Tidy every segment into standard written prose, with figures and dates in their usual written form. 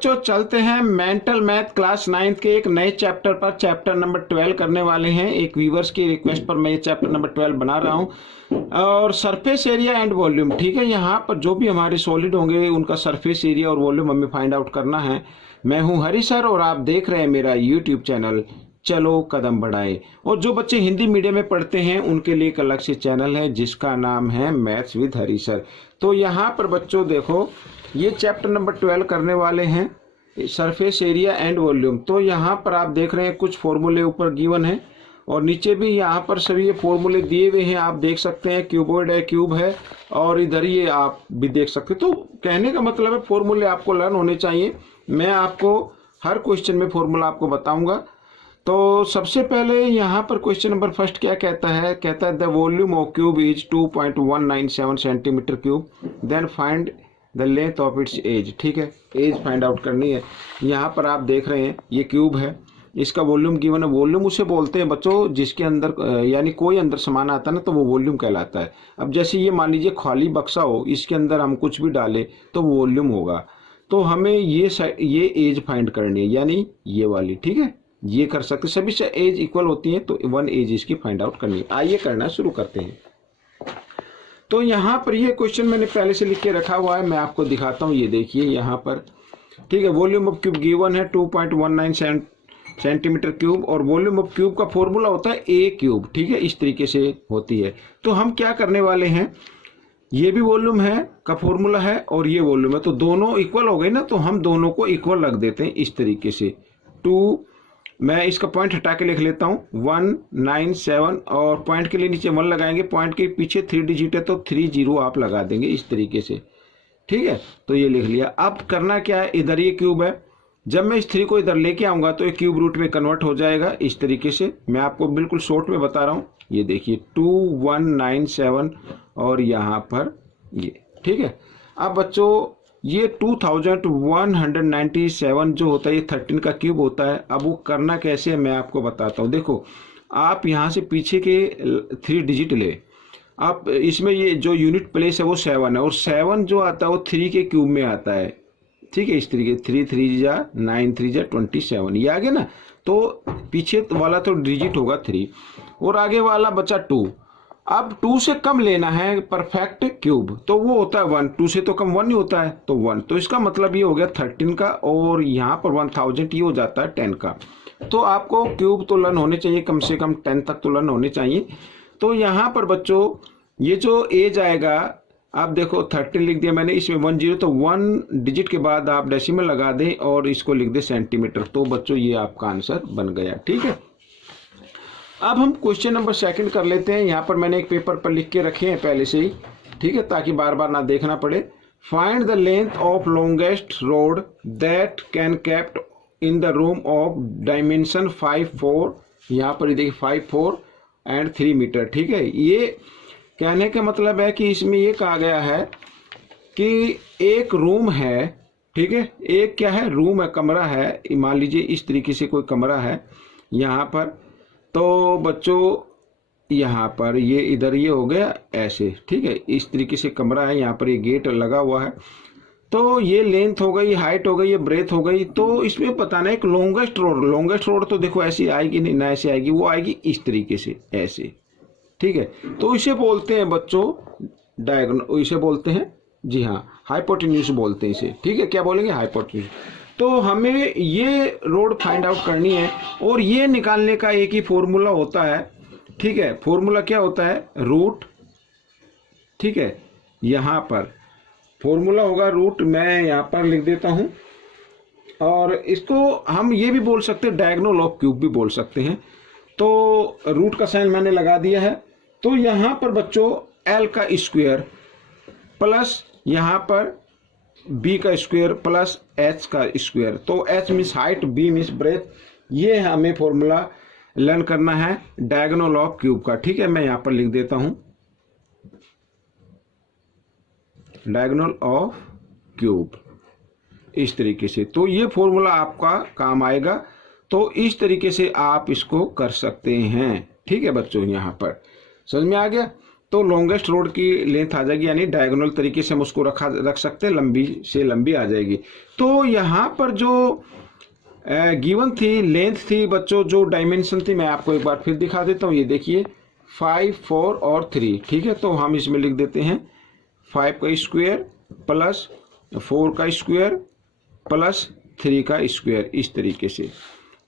बच्चों चलते हैं मेंटल मैथ क्लास 9th के एक नए चैप्टर पर, चैप्टर नंबर 12 करने वाले हैं। एक व्यूवर्स की रिक्वेस्ट पर मैं ये चैप्टर नंबर 12 बना रहा हूं। और सरफेस एरिया एंड वॉल्यूम, ठीक है। यहाँ पर जो भी हमारे सॉलिड होंगे उनका सरफेस एरिया और वॉल्यूम हमें फाइंड आउट करना है। मैं हूं हरी सर और आप देख रहे हैं मेरा यूट्यूब चैनल चलो कदम बढ़ाए। और जो बच्चे हिंदी मीडियम में पढ़ते हैं उनके लिए एक अलग से चैनल है जिसका नाम है मैथ्स विद हरी सर। तो यहाँ पर बच्चों देखो, ये चैप्टर नंबर 12 करने वाले हैं, सरफेस एरिया एंड वॉल्यूम। तो यहाँ पर आप देख रहे हैं कुछ फॉर्मूले ऊपर गिवन है और नीचे भी यहाँ पर सभी ये फॉर्मूले दिए हुए हैं, आप देख सकते हैं। क्यूबॉइड है, क्यूब है, और इधर ये आप भी देख सकते हैं। तो कहने का मतलब है फॉर्मूले आपको लर्न होने चाहिए। मैं आपको हर क्वेश्चन में फॉर्मूला आपको बताऊंगा। तो सबसे पहले यहाँ पर क्वेश्चन नंबर फर्स्ट क्या कहता है, कहता है the volume of cube is 2.197 centimetre cube, then find the length of its edge. ठीक है, एज फाइंड आउट करनी है। यहाँ पर आप देख रहे हैं ये क्यूब है, इसका वॉल्यूम गिवन है। वॉल्यूम उसे बोलते हैं बच्चों जिसके अंदर यानी कोई अंदर सामान आता है ना, तो वो वॉल्यूम कहलाता है। अब जैसे ये मान लीजिए खाली बक्सा हो, इसके अंदर हम कुछ भी डालें तो वो वॉल्यूम होगा। तो हमें ये एज फाइंड करनी है, यानी ये वाली। ठीक है, ये कर सकते, सभी से एज इक्वल होती है तो 1 एज इसकी फाइंड आउट करनी है। आइए करना शुरू करते हैं। तो यहाँ पर ये क्वेश्चन मैंने पहले से लिख के रखा हुआ है, मैं आपको दिखाता हूँ। ये देखिए यहाँ पर, ठीक है, वॉल्यूम ऑफ क्यूब गिवन है 2.19 सेंटीमीटर क्यूब, और वॉल्यूम ऑफ क्यूब का फॉर्मूला होता है ए क्यूब। ठीक है, इस तरीके से होती है। तो हम क्या करने वाले हैं, ये भी वॉल्यूम है का फॉर्मूला है और ये वॉल्यूम है, तो दोनों इक्वल हो गए ना, तो हम दोनों को इक्वल रख देते हैं इस तरीके से। 2, मैं इसका पॉइंट हटा के लिख लेता हूँ 197, और पॉइंट के लिए नीचे 1 लगाएंगे, पॉइंट के पीछे 3 डिजिट है तो 30 आप लगा देंगे इस तरीके से। ठीक है, तो ये लिख लिया। अब करना क्या है, इधर ये क्यूब है, जब मैं इस 3 को इधर लेके आऊंगा तो ये क्यूब रूट में कन्वर्ट हो जाएगा इस तरीके से। मैं आपको बिल्कुल शॉर्ट में बता रहा हूँ। ये देखिए 2197 और यहाँ पर ये। ठीक है, अब बच्चों ये 2197 जो होता है ये 13 का क्यूब होता है। अब वो करना कैसे है मैं आपको बताता हूँ। देखो, आप यहाँ से पीछे के 3 डिजिट ले, आप इसमें ये जो यूनिट प्लेस है वो 7 है, और 7 जो आता है वो 3 के क्यूब में आता है। ठीक है, इस तरीके 3 3 जा 9 3 जा 27, ये आ गया ना। तो पीछे वाला तो डिजिट होगा 3 और आगे वाला बचा 2। अब 2 से कम लेना है परफेक्ट क्यूब, तो वो होता है 1। 2 से तो कम 1 ही होता है, तो 1। तो इसका मतलब ये हो गया 13 का, और यहाँ पर 1000 ये हो जाता है 10 का। तो आपको क्यूब तो लर्न होने चाहिए, कम से कम 10 तक तो लर्न होने चाहिए। तो यहाँ पर बच्चों ये जो एज आएगा, आप देखो 13 लिख दिया मैंने, इसमें 10, तो 1 डिजिट के बाद आप डेसिमल लगा दें और इसको लिख दें सेंटीमीटर। तो बच्चों ये आपका आंसर बन गया। ठीक है, अब हम क्वेश्चन नंबर 2 कर लेते हैं। यहाँ पर मैंने एक पेपर पर लिख के रखे हैं पहले से ही, ठीक है, ताकि बार बार ना देखना पड़े। Find the length of longest road that can kept in the room of dimension 5 4। यहाँ पर देखिए 5 4 एंड 3 मीटर। ठीक है, ये कहने का मतलब है कि इसमें ये कहा गया है कि एक रूम है। ठीक है, एक क्या है, रूम है, कमरा है। मान लीजिए इस तरीके से कोई कमरा है यहाँ पर, तो बच्चों यहाँ पर ये इधर ये हो गया ऐसे। ठीक है, इस तरीके से कमरा है, यहाँ पर ये गेट लगा हुआ है। तो ये लेंथ हो गई, हाइट हो गई, ये ब्रेथ हो गई। तो इसमें बताना एक लॉन्गेस्ट रोड तो देखो ऐसी आएगी नहीं ना, ऐसे आएगी, वो आएगी इस तरीके से ऐसे। ठीक है, तो इसे बोलते हैं बच्चों डायगोनल, इसे बोलते हैं, जी हाँ, हाइपोटेन्यूज बोलते हैं इसे। ठीक है, क्या बोलेंगे, हाइपोटेन्यूज। तो हमें ये रोड फाइंड आउट करनी है, और ये निकालने का एक ही फॉर्मूला होता है। ठीक है, फॉर्मूला क्या होता है, रूट। ठीक है, यहाँ पर फॉर्मूला होगा रूट, मैं यहाँ पर लिख देता हूँ। और इसको हम ये भी बोल सकते हैं, डायगोनल ऑफ क्यूब भी बोल सकते हैं। तो रूट का साइन मैंने लगा दिया है। तो यहाँ पर बच्चों एल का स्क्वायर प्लस यहाँ पर बी का स्क्वायर प्लस एच का स्क्वायर। तो H means height, B means breadth. ये हमें फॉर्मूला लर्न करना है डायगोनल ऑफ क्यूब का। ठीक है, मैं यहाँ पर लिख देता हूँ डायगोनल ऑफ क्यूब इस तरीके से। तो ये फॉर्मूला आपका काम आएगा। तो इस तरीके से आप इसको कर सकते हैं। ठीक है बच्चों, यहाँ पर समझ में आ गया। तो लॉन्गेस्ट रोड की लेंथ आ जाएगी, यानी डायगोनल तरीके से हम उसको रख सकते हैं, लंबी से लंबी आ जाएगी। तो यहाँ पर जो गिवन थी लेंथ थी बच्चों, जो डायमेंशन थी मैं आपको एक बार फिर दिखा देता हूँ। ये देखिए 5, 4 और 3, ठीक है। तो हम इसमें लिख देते हैं 5 का स्क्वायर प्लस 4 का स्क्वायर प्लस 3 का स्क्वायर, इस तरीके से।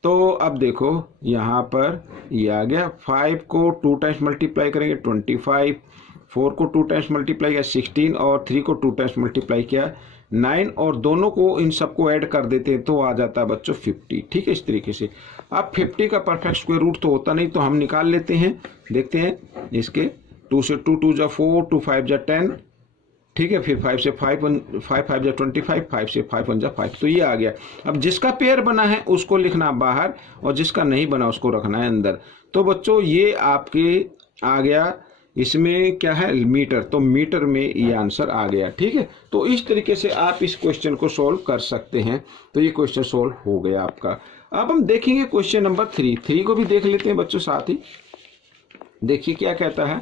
तो अब देखो यहाँ पर ये आ गया, 5 को 2 टाइम्स मल्टीप्लाई करेंगे 25, 4 को 2 टाइम्स मल्टीप्लाई किया 16 और 3 को 2 टाइम्स मल्टीप्लाई किया 9, और दोनों को इन सबको ऐड कर देते हैं तो आ जाता है बच्चों 50, ठीक है। इस तरीके से अब 50 का परफेक्ट स्क्वायर रूट तो होता नहीं, तो हम निकाल लेते हैं, देखते हैं इसके 2 से 2, 2 जा 4, 2 5 जा 10, ठीक है। फिर 5 से 5 5 जा 25, 5 से 5 1 जा 5, तो ये आ गया। अब जिसका पेयर बना है उसको लिखना बाहर और जिसका नहीं बना उसको रखना है अंदर। तो बच्चों ये आपके आ गया, इसमें क्या है मीटर, तो मीटर में ये आंसर आ गया, ठीक है। तो इस तरीके से आप इस क्वेश्चन को सॉल्व कर सकते हैं। तो ये क्वेश्चन सॉल्व हो गया आपका। अब हम देखेंगे क्वेश्चन नंबर 3 को भी देख लेते हैं बच्चों साथ ही। देखिए क्या कहता है,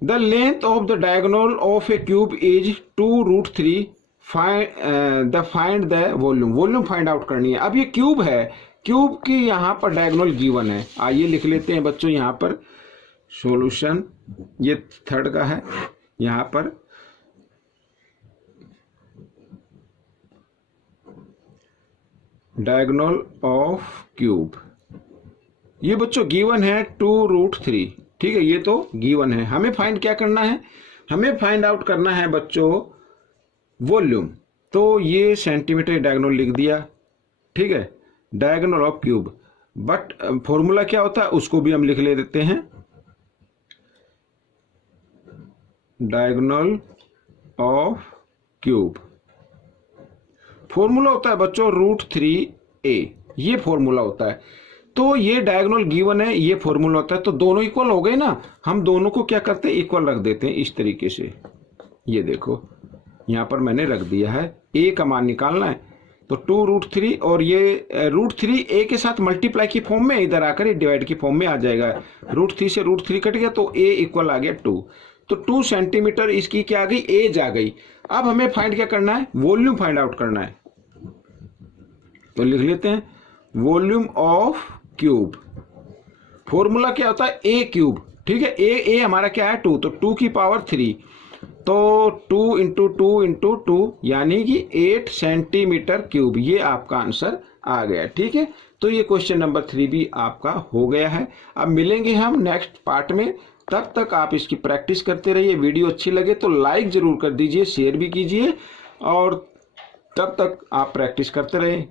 the length of the diagonal of A cube is 2√3, find the volume. Volume find out करनी है। अब ये क्यूब है, क्यूब की यहाँ पर डायगोनल गिवन है। आइए लिख लेते हैं बच्चों यहाँ पर सॉल्यूशन, ये 3rd का है यहाँ पर। डायगोनल ऑफ क्यूब, ये बच्चों गिवन है 2√3, ठीक है। ये तो गिवन है, हमें फाइंड क्या करना है, हमें फाइंड आउट करना है बच्चों वॉल्यूम। तो ये सेंटीमीटर डायगोनल लिख दिया, ठीक है, diagonal of cube. But formula क्या होता है उसको भी हम लिख ले देते हैं, डायगोनल ऑफ क्यूब फॉर्मूला होता है बच्चों √3a, ये फॉर्मूला होता है। तो ये डायगोनल गिवन है, ये फॉर्मूला होता है, तो दोनों इक्वल हो गए ना। हम दोनों को क्या करते हैं इक्वल रख देते हैं इस तरीके से। ये देखो यहाँ पर मैंने रख दिया है, a का मान निकालना है, तो 2√3 और ये √3 a के साथ मल्टीप्लाई की फॉर्म में, इधर आकर ये डिवाइड की फॉर्म में आ जाएगा। √3 से √3 कट गया तो a इक्वल आ गया 2, तो 2 सेंटीमीटर इसकी क्या आ गई, एज आ गई। अब हमें फाइंड क्या करना है, वॉल्यूम फाइंड आउट करना है। तो लिख लेते हैं वॉल्यूम ऑफ क्यूब। फॉर्मूला क्या होता है a क्यूब, ठीक है। ए हमारा क्या है 2, तो 2 की पावर 3, तो 2 × 2 × 2 यानी कि 8 सेंटीमीटर क्यूब, ये आपका आंसर आ गया, ठीक है। तो ये क्वेश्चन नंबर 3 भी आपका हो गया है। अब मिलेंगे हम नेक्स्ट पार्ट में, तब तक आप इसकी प्रैक्टिस करते रहिए। वीडियो अच्छी लगे तो लाइक जरूर कर दीजिए, शेयर भी कीजिए, और तब तक आप प्रैक्टिस करते रहिए।